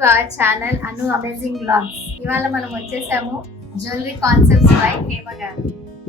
To our channel Anu amazing blogs. ఇవాళ మనం వచ్చేసాము జ్యువెలరీ కాన్సెప్ట్స్ బై హేమ గారు.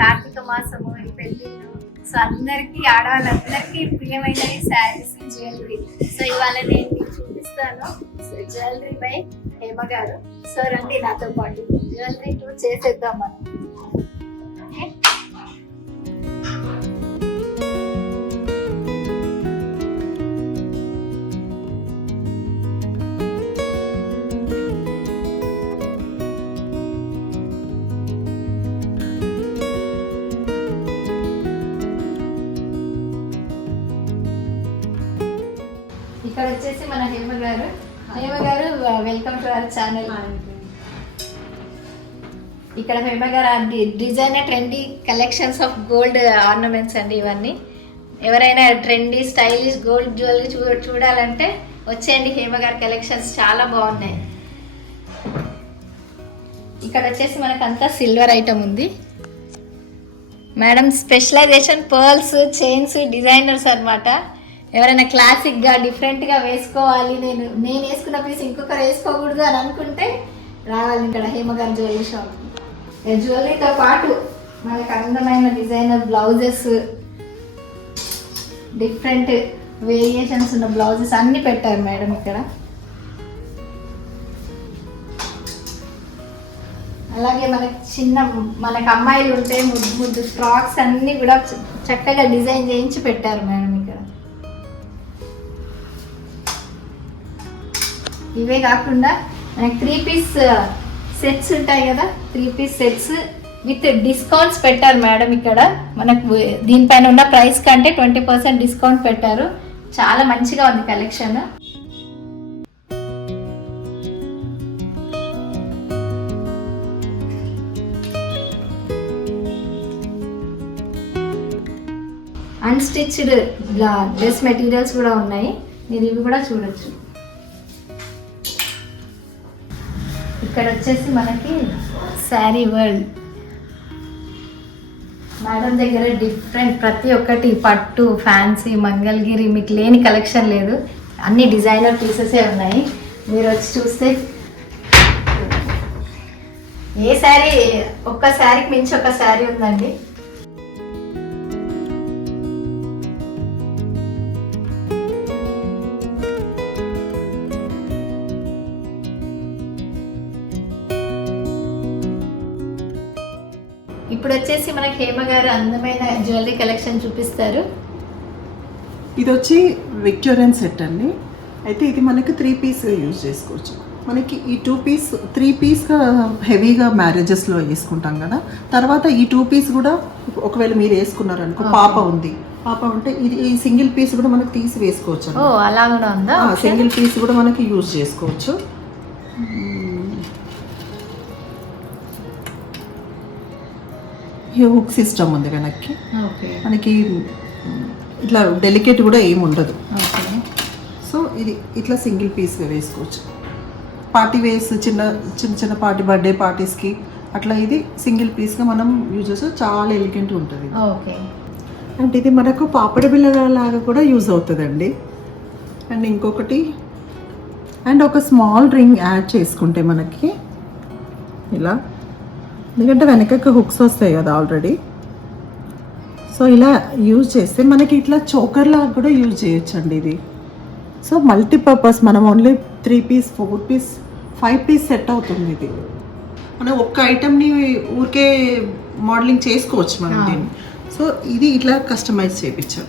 కార్తీక మాసము, ఈ పెళ్లిళ్ళు, సో అందరికి ఆడవాళ్ళందరికీ ప్రియమైనవి శారీస్, జ్యువెలరీ. సో ఇవాళ నేను మీకు చూపిస్తాను జ్యువెలరీ బై హేమ గారు. సో రండి నాతో పాటు జ్యువెలరీ టూర్ చేసేద్దాం మనం. ఇక్కడ వచ్చేసి మన హేమ గారు వెల్కమ్ టు అవర్ ఛానల్. ఇక్కడ హేమ గారు designer trendy collections of gold ornaments అండి ఇవన్నీ. ఎవరైనా ట్రెండీ స్టైలిష్ గోల్డ్ జ్యువెలరీ చూడాలంటే వచ్చేయండి, హేమ గారి కలెక్షన్స్ చాలా బాగున్నాయి. ఇక్కడ వచ్చేసి మనకంతా సిల్వర్ ఐటమ్ ఉంది madam. Specialisation pearls, chains, designers అన్నమాట. ఎవరైనా క్లాసిక్గా డిఫరెంట్గా వేసుకోవాలి, నేను వేసుకున్న పీస్ ఇంకొకరు వేసుకోకూడదు అని అనుకుంటే రావాలి ఇక్కడ హేమ గారి జ్యువెలరీ షాప్. జ్యువెలరీతో పాటు మనకు అందమైన డిజైనర్ బ్లౌజెస్, డిఫరెంట్ వేరియేషన్స్ ఉన్న బ్లౌజెస్ అన్నీ పెట్టారు మేడం ఇక్కడ. అలాగే మనకు అమ్మాయిలు ఉంటే ముద్దు ఫ్రాక్స్ అన్నీ కూడా చక్కగా డిజైన్ చేయించి పెట్టారు మేడం ఇక్కడ. ఇవే కాకుండా మనకి 3 పీస్ సెట్స్ ఉంటాయి కదా, 3 పీస్ సెట్స్ విత్ డిస్కౌంట్స్ పెట్టారు మేడం ఇక్కడ. మనకు దీనిపైన ఉన్న ప్రైస్ కంటే 20% డిస్కౌంట్ పెట్టారు. చాలా మంచిగా ఉంది కలెక్షన్. అన్స్టిచ్డ్ డ్రెస్ మెటీరియల్స్ కూడా ఉన్నాయి, మీరు ఇవి కూడా చూడొచ్చు. ఇక్కడ వచ్చేసి మనకి శారీ వరల్డ్ మేడం దగ్గర డిఫరెంట్ ప్రతి ఒక్కటి పట్టు, ఫ్యాన్సీ, మంగళగిరి మీకు లేని కలెక్షన్ లేదు. అన్ని డిజైనర్ పీసెసే ఉన్నాయి. మీరు వచ్చి చూస్తే ఏ శారీ ఒక్క శారీకి మించి ఒక శారీ ఉందండి. ఇప్పుడు వచ్చేసి మనకి హేమ గారు అందమైన జ్యువెలరీ కలెక్షన్ చూపిస్తారు. ఇది వచ్చి విక్టోరియన్ సెట్ అండి. అయితే ఇది మనకి 3 పీస్ యూజ్ చేసుకోవచ్చు. మనకి ఈ 3 పీస్ హెవీగా మ్యారేజెస్లో వేసుకుంటాం కదా. తర్వాత ఈ 2 పీస్ కూడా ఒకవేళ మీరు వేసుకున్నారనుకో, పాప ఉంటే ఇది ఈ సింగిల్ పీస్ కూడా మనకి తీసి వేసుకోవచ్చు. అలా కూడా ఉందా? సింగిల్ పీస్ కూడా మనకి యూజ్ చేసుకోవచ్చు. హుక్ సిస్టమ్ ఉంది వెనక్కి. మనకి ఇట్లా డెలికేట్ కూడా ఏమి ఉండదు. సో ఇది ఇట్లా సింగిల్ పీస్గా వేసుకోవచ్చు. పార్టీ వేస్ చిన్న పార్టీ, బర్త్డే పార్టీస్కి అట్లా ఇది సింగిల్ పీస్గా మనం యూజ్ చేస్తే చాలా ఎలిగెంట్ ఉంటుంది. అండ్ ఇది మనకు పాపడి బిళ్ళ లాగా కూడా యూజ్ అవుతుందండి. అండ్ ఇంకొకటి ఒక స్మాల్ రింగ్ యాడ్ చేసుకుంటే మనకి ఇలా, ఎందుకంటే వెనకకి హుక్స్ వస్తాయి కదా ఆల్రెడీ. సో ఇలా యూజ్ చేస్తే మనకి ఇట్లా చోకర్ లాగా కూడా యూజ్ చేయొచ్చు అండి ఇది. సో మల్టీపర్పస్ మనం only 3 piece, 4 piece, 5 piece set అవుతుంది ఇది. మనం ఒక్క ఐటమ్ని ఊరికే మోడలింగ్ చేసుకోవచ్చు మనం దీన్ని. సో ఇది ఇట్లా కస్టమైజ్ చేయించాం.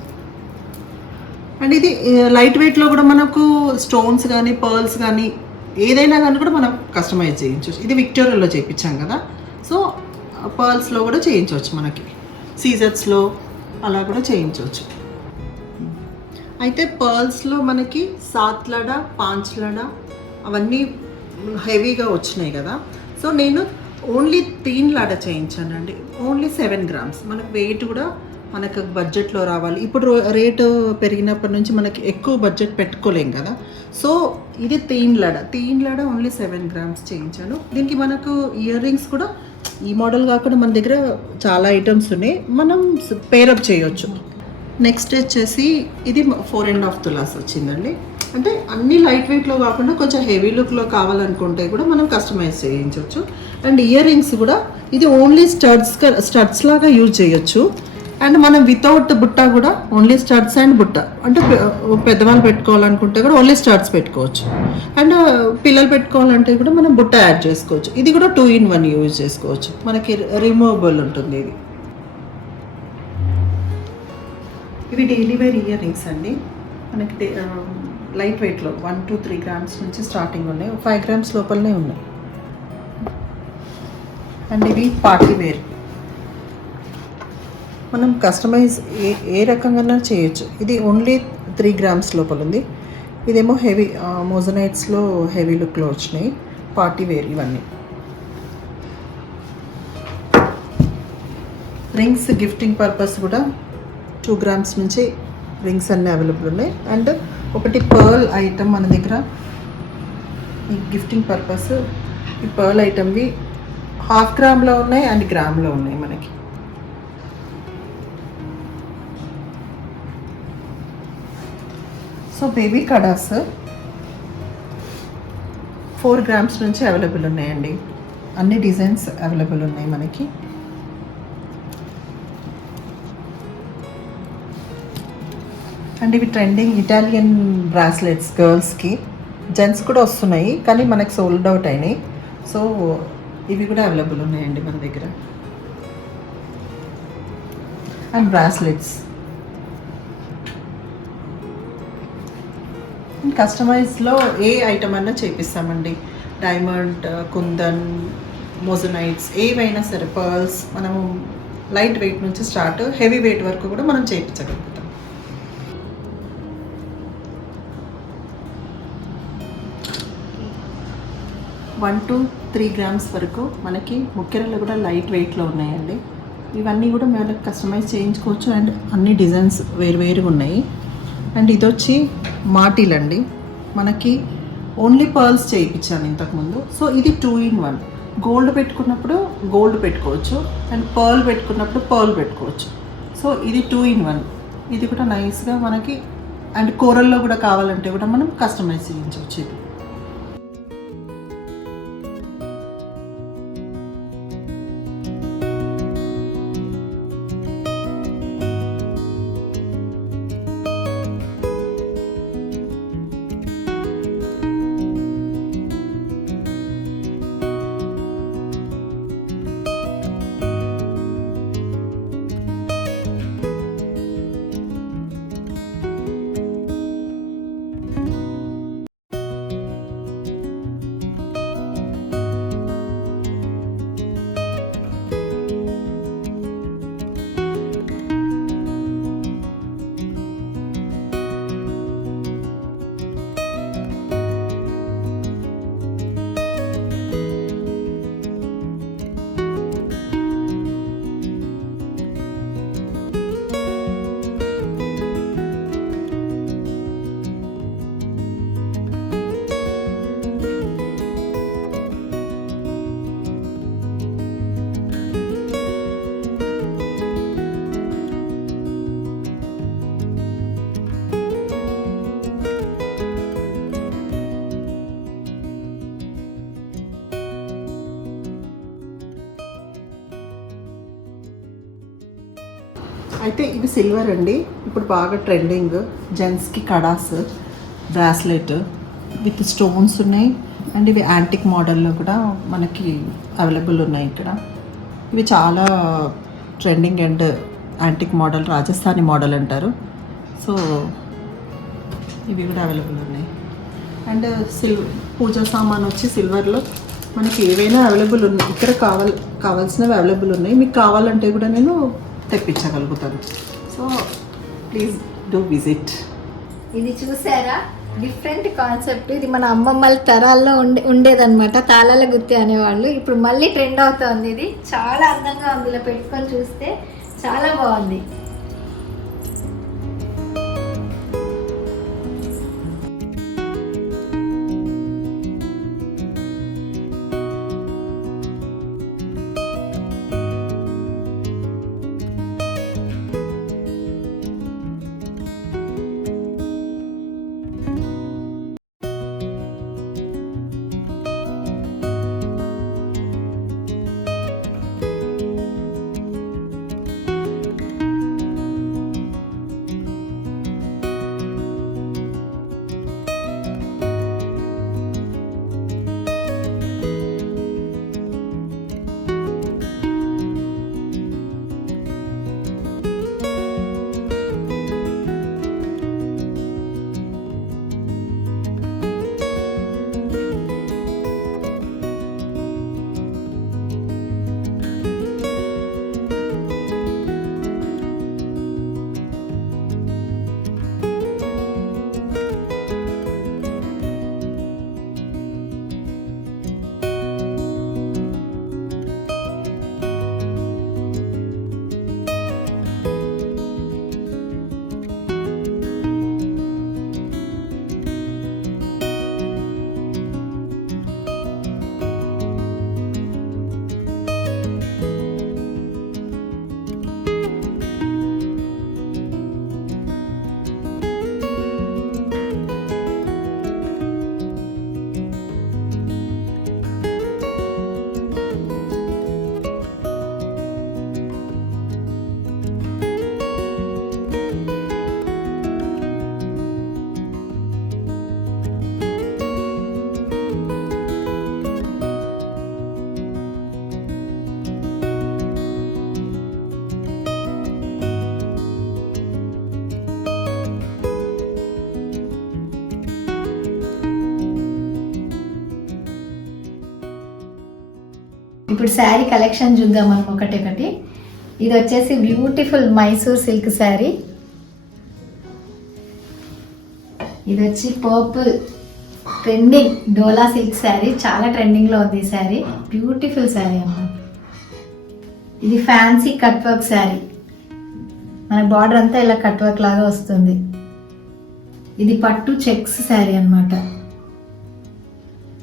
అండ్ ఇది లైట్ వెయిట్లో కూడా మనకు స్టోన్స్ కానీ, పర్ల్స్ కానీ ఏదైనా కానీ కూడా మనం కస్టమైజ్ చేయించవచ్చు. ఇది విక్టోరియాలో చేయించాం కదా. సో పర్ల్స్లో కూడా చేయించవచ్చు, మనకి సీజర్స్లో అలా కూడా చేయించవచ్చు. అయితే పర్ల్స్లో మనకి 7 లడ, 5 లడ అవన్నీ హెవీగా వచ్చినాయి కదా. సో నేను ఓన్లీ 3 లడ చేయించానండి. Only 7 grams. మనకు వెయిట్ కూడా మనకు బడ్జెట్లో రావాలి. ఇప్పుడు రేటు పెరిగినప్పటి నుంచి మనకి ఎక్కువ బడ్జెట్ పెట్టుకోలేం కదా. సో ఇది 3 లడ ఓన్లీ 7 గ్రామ్స్ చేయించాను. దీనికి మనకు ఇయర్ రింగ్స్ కూడా ఈ మోడల్ కాకుండా మన దగ్గర చాలా ఐటమ్స్ ఉన్నాయి, మనం పేరప్ చేయొచ్చు. నెక్స్ట్ వచ్చేసి ఇది 4.5 తులాస్ వచ్చిందండి. అంటే అన్ని లైట్ వెయిట్లో కాకుండా కొంచెం హెవీ లుక్లో కావాలనుకుంటే కూడా మనం కస్టమైజ్ చేయించవచ్చు. అండ్ ఇయర్ రింగ్స్ కూడా ఇది ఓన్లీ స్టడ్స్ లాగా యూజ్ చేయొచ్చు. అండ్ మనం వితౌట్ బుట్ట కూడా ఓన్లీ స్టడ్స్ అండ్ బుట్ట అంటే పెద్దవాళ్ళు పెట్టుకోవాలనుకుంటే కూడా ఓన్లీ స్టడ్స్ పెట్టుకోవచ్చు. అండ్ పిల్లలు పెట్టుకోవాలంటే కూడా మనం బుట్ట యాడ్ చేసుకోవచ్చు. ఇది కూడా 2-in-1 యూజ్ చేసుకోవచ్చు. మనకి రిమూవబుల్ ఉంటుంది ఇది. ఇవి డైలీ వేర్ ఇయర్ రింగ్స్ అండి. మనకి లైట్ వెయిట్లో 1 to 3 grams నుంచి స్టార్టింగ్ ఉన్నాయి. 5 grams లోపలనే ఉన్నాయి. అండ్ ఇవి పార్టీ వేర్. మనం కస్టమైజ్ ఏ రకంగా చేయొచ్చు. ఇది ఓన్లీ 3 grams లోపల ఉంది. ఇదేమో హెవీ మోజనైట్స్లో హెవీ లుక్లో వచ్చినాయి పార్టీ వేర్ ఇవన్నీ. రింగ్స్ గిఫ్టింగ్ పర్పస్ కూడా 2 grams నుంచి రింగ్స్ అన్నీ అవైలబుల్ ఉన్నాయి. అండ్ ఒకటి పర్ల్ ఐటమ్ మన దగ్గర ఈ గిఫ్టింగ్ పర్పస్ ఈ పర్ల్ ఐటమ్వి 1/2 గ్రామ్లో ఉన్నాయి అండ్ గ్రామ్లో ఉన్నాయి మనకి. సో బేబీ కడాస్ 4 grams నుంచి అవైలబుల్ ఉన్నాయండి. అన్ని డిజైన్స్ అవైలబుల్ ఉన్నాయి మనకి. అండ్ ఇవి ట్రెండింగ్ ఇటాలియన్ బ్రాస్లెట్స్ గర్ల్స్కి. జెంట్స్ కూడా వస్తున్నాయి కానీ మనకి సోల్డ్ అవుట్ అయినాయి. సో ఇవి కూడా అవైలబుల్ ఉన్నాయండి మన దగ్గర. అండ్ బ్రాస్లెట్స్ కస్టమైజ్లో ఏ ఐటమ్ అన్నా చేపిస్తామండి. డైమండ్, కుందన్, మోజనైట్స్ ఏవైనా సరే, పర్ల్స్ మనము లైట్ వెయిట్ నుంచి స్టార్ట్ హెవీ వెయిట్ వరకు కూడా మనం చేయించగలుగుతాం. 1 to 3 grams వరకు మనకి ముక్కెరలు కూడా లైట్ వెయిట్లో ఉన్నాయండి. ఇవన్నీ కూడా మేము కస్టమైజ్ చేయించుకోవచ్చు. అండ్ అన్ని డిజైన్స్ వేరువేరుగా ఉన్నాయి. అండ్ ఇది వచ్చి మాటిల్ అండి. మనకి ఓన్లీ పర్ల్స్ చేయించాను ఇంతకుముందు. సో ఇది 2-in-1. గోల్డ్ పెట్టుకున్నప్పుడు గోల్డ్ పెట్టుకోవచ్చు అండ్ పర్ల్ పెట్టుకున్నప్పుడు పర్ల్ పెట్టుకోవచ్చు. సో ఇది 2-in-1. ఇది కూడా నైస్గా మనకి. అండ్ కోరల్లో కూడా కావాలంటే కూడా మనం కస్టమైజ్ చేయించవచ్చు. ఇది అయితే ఇవి సిల్వర్ అండి. ఇప్పుడు బాగా ట్రెండింగ్ జెంట్స్కి కడాస్, బ్రాస్లెట్ విత్ స్టోన్స్ ఉన్నాయి. అండ్ ఇవి యాంటిక్ మోడల్లో కూడా మనకి అవైలబుల్ ఉన్నాయి ఇక్కడ. ఇవి చాలా trending and antique model, Rajasthani model అంటారు. సో ఇవి కూడా అవైలబుల్ ఉన్నాయి. అండ్ పూజా సామాన్ వచ్చి సిల్వర్లో మనకి ఏవైనా అవైలబుల్ ఉన్నాయి. ఇక్కడ కావాల్సినవి అవైలబుల్ ఉన్నాయి. మీకు కావాలంటే కూడా నేను తెప్పించగలుగుతాను. So please do visit. ఇది చూసారా, డిఫరెంట్ కాన్సెప్ట్. ఇది మన అమ్మమ్మల తరాల్లో ఉండేదన్నమాట. తాళాల గుత్తి అనేవాళ్ళు. ఇప్పుడు మళ్ళీ ట్రెండ్ అవుతుంది. ఇది చాలా అందంగా ఉంది. ఇలా పెట్టుకొని చూస్తే చాలా బాగుంది. ఇప్పుడు శారీ కలెక్షన్ చూద్దాం మనం ఒకటి. ఇది వచ్చేసి బ్యూటిఫుల్ మైసూర్ సిల్క్ శారీ. ఇది వచ్చి పర్పుల్ ట్రెండింగ్ డోలా సిల్క్ శారీ, చాలా ట్రెండింగ్లో ఉంది ఈ శారీ. బ్యూటిఫుల్ శారీ అమ్మా. ఇది ఫ్యాన్సీ కట్ వర్క్ శారీ, మన బార్డర్ అంతా ఇలా కట్ వర్క్ లాగా వస్తుంది. ఇది పట్టు చెక్స్ శారీ అన్నమాట.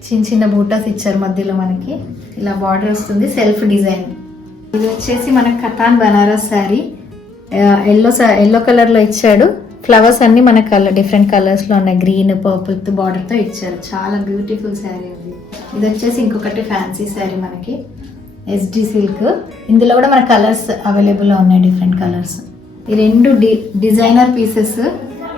చిన్న చిన్న బూటాస్ ఇచ్చారు మధ్యలో, మనకి ఇలా బార్డర్ వస్తుంది, సెల్ఫ్ డిజైన్. ఇది వచ్చేసి మనకి కతాన్ బనారస్ శారీ, ఎల్లో కలర్లో ఇచ్చాడు. ఫ్లవర్స్ అన్ని మన డిఫరెంట్ కలర్స్లో ఉన్నాయి, గ్రీన్ పర్పుల్ బార్డర్తో ఇచ్చారు. చాలా బ్యూటిఫుల్ శారీ ఉంది. ఇది వచ్చేసి ఇంకొకటి ఫ్యాన్సీ శారీ మనకి ఎస్డి సిల్క్. ఇందులో కూడా మన కలర్స్ అవైలబుల్లో ఉన్నాయి, డిఫరెంట్ కలర్స్. ఈ రెండు డిజైనర్ పీసెస్.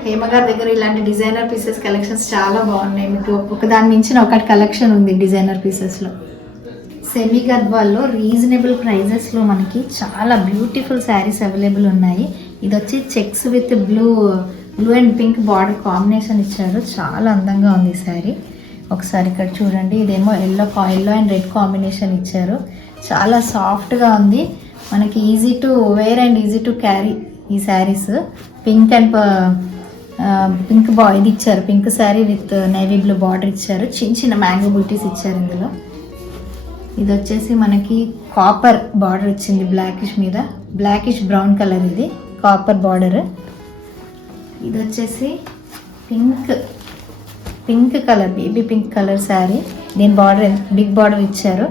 హేమగారి దగ్గర ఇలాంటి డిజైనర్ పీసెస్ కలెక్షన్స్ చాలా బాగున్నాయి. మీకు ఒకదాని మించిన ఒకటి కలెక్షన్ ఉంది డిజైనర్ పీసెస్లో. సెమీ గద్వాల్లో రీజనబుల్ ప్రైజెస్లో మనకి చాలా బ్యూటిఫుల్ శారీస్ అవైలబుల్ ఉన్నాయి. ఇది వచ్చి checks with blue and pink border combination ఇచ్చారు. చాలా అందంగా ఉంది ఈ శారీ. ఒకసారి ఇక్కడ చూడండి, ఇదేమో ఎల్లో అండ్ రెడ్ కాంబినేషన్ ఇచ్చారు. చాలా సాఫ్ట్గా ఉంది, మనకి easy to wear and easy to carry ఈ శారీస్. పింక్ ఇది ఇచ్చారు, pink sari with navy blue border ఇచ్చారు. చిన్న మ్యాంగో బూటీస్ ఇచ్చారు ఇందులో. ఇది వచ్చేసి మనకి కాపర్ బార్డర్ వచ్చింది బ్లాకిష్ మీద, బ్లాకిష్ బ్రౌన్ కలర్, ఇది కాపర్ బార్డర్. ఇది వచ్చేసి pink colour, baby pink colour sari. దీని బార్డర్ బిగ్ బార్డర్ ఇచ్చారు.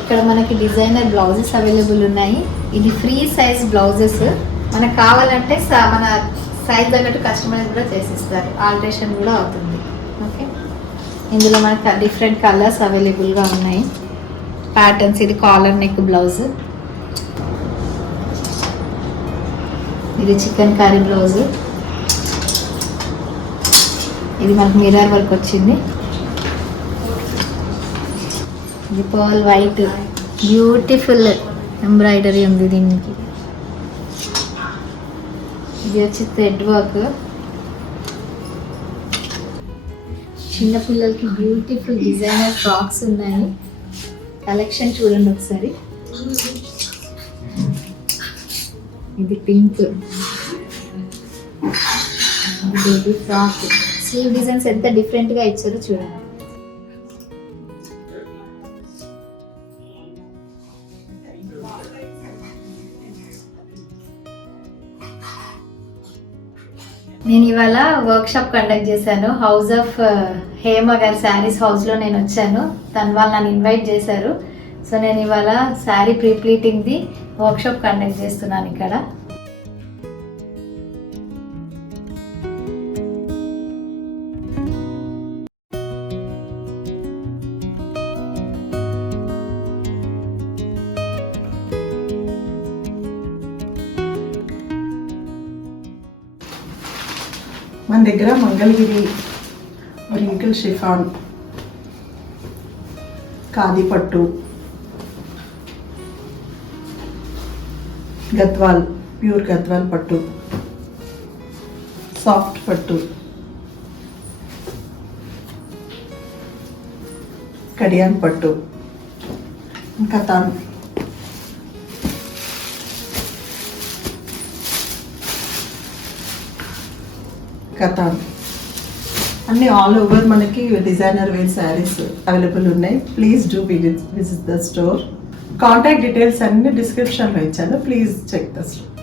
ఇక్కడ మనకి డిజైనర్ బ్లౌజెస్ అవైలబుల్ ఉన్నాయి. ఇది ఫ్రీ సైజ్ బ్లౌజెస్. మనకు కావాలంటే మన సైజ్ తగ్గట్టు కస్టమైజ్ కూడా చేసిస్తారు, ఆల్టరేషన్ కూడా అవుతుంది. ఓకే, ఇందులో మనకి డిఫరెంట్ కలర్స్ అవైలబుల్గా ఉన్నాయి, ప్యాటర్న్స్. ఇది కాలర్ నెక్ బ్లౌజ్, ఇది చికెన్ కర్రీ బ్లౌజ్. ఇది మనకు మిర్రర్ వర్క్ వచ్చింది. ఇది పర్ల్ వైట్, బ్యూటిఫుల్ ఎంబ్రాయిడరీ ఉంది దీనికి. ఇది వచ్చి థ్రెడ్ వర్క్. చిన్నపిల్లలకి బ్యూటిఫుల్ డిజైనర్ ఫ్రాక్స్ ఉన్నాయి. కలెక్షన్ చూడండి ఒకసారి. ఇది pink baby frock. Sleeve designs ఎంత డిఫరెంట్గా ఇచ్చారో చూడండి. నేను ఇవాళ వర్క్షాప్ కండక్ట్ చేశాను. హౌస్ ఆఫ్ హేమ గారి శారీస్ హౌస్లో నేను వచ్చాను. తను వాళ్ళు నన్ను ఇన్వైట్ చేశారు. సో నేను ఇవాళ శారీ ప్రీప్లీటింగ్ది వర్క్షాప్ కండక్ట్ చేస్తున్నాను ఇక్కడ. మన దగ్గర మంగళగిరి రింకిల్ షిఫాన్, ఖాదీ పట్టు, గద్వాల్ ప్యూర్ గద్వాల్ పట్టు, సాఫ్ట్ పట్టు, కడియాన్ పట్టు, కతాన్, కతాన్ అన్ని ఆల్ ఓవర్ మనకి డిజైనర్ వేర్ శారీస్ అవైలబుల్ ఉన్నాయి. Please do visit the store. Contact details అన్ని డిస్క్రిప్షన్లో ఇచ్చాను, ప్లీజ్ చెక్ ద స్టోర్.